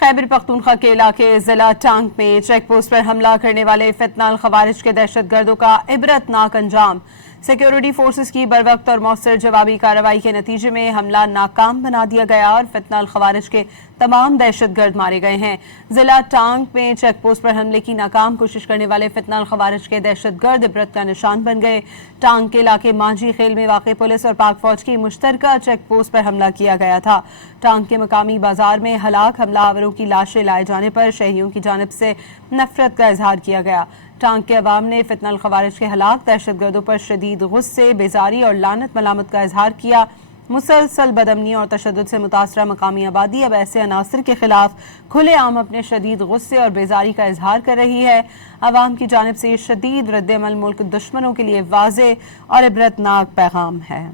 خیبر پختونخوا کے علاقے ضلع ٹانک میں چیک پوسٹ پر حملہ کرنے والے فتنہ الخوارج کے دہشت گردوں کا عبرتناک انجام۔ سیکیورٹی فورسز کی بروقت اور مؤثر جوابی کارروائی کے نتیجے میں حملہ ناکام بنا دیا گیا اور فتنہ الخوارج کے تمام دہشت گرد مارے گئے ہیں۔ ضلع ٹانک میں چیک پوسٹ پر حملے کی ناکام کوشش کرنے والے فتنہ الخوارج کے دہشت گرد عبرت کا نشان بن گئے۔ ٹانک کے علاقے مانجی خیل میں واقع پولیس اور پاک فوج کی مشترکہ چیک پوسٹ پر حملہ کیا گیا تھا۔ ٹانک کے مقامی بازار میں ہلاک حملہ آوروں کی لاشیں لائے جانے پر شہریوں کی جانب سے نفرت کا اظہار کیا گیا۔ ٹانک کے عوام نے فتنہ الخوارج کے ہلاک دہشت گردوں پر شدید غصے، بیزاری اور لعنت ملامت کا اظہار کیا۔ مسلسل بدامنی اور تشدد سے متاثرہ مقامی آبادی اب ایسے عناصر کے خلاف کھلے عام اپنے شدید غصے اور بیزاری کا اظہار کر رہی ہے۔ عوام کی جانب سے یہ شدید رد عمل ملک دشمنوں کے لیے واضح اور عبرتناک پیغام ہے۔